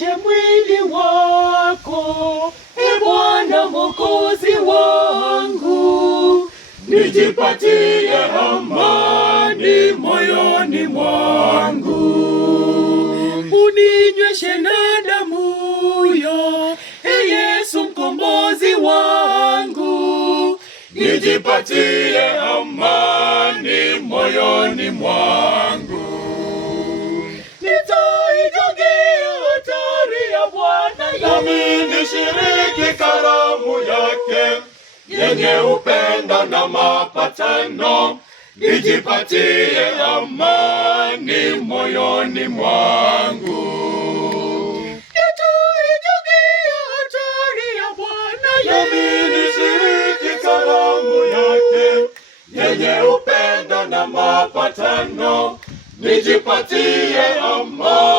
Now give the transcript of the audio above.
univishe mwili wako, e Bwana Mwokozi wangu, nijipatie amani moyoni mwangu. Uninyweshe na damuyo, e Yesu mkombozi wangu, nijipatie amani moyoni mwangu. Nitaijongea hatari ya Bwana, nami nishiriki karamu yake yenye upendo na mapatano, nijipatie amani moyoni mwangu. Nitaijongea hatari ya Bwana, nami nishiriki karamu yake yenye upendo na mapatano, nijipatie amani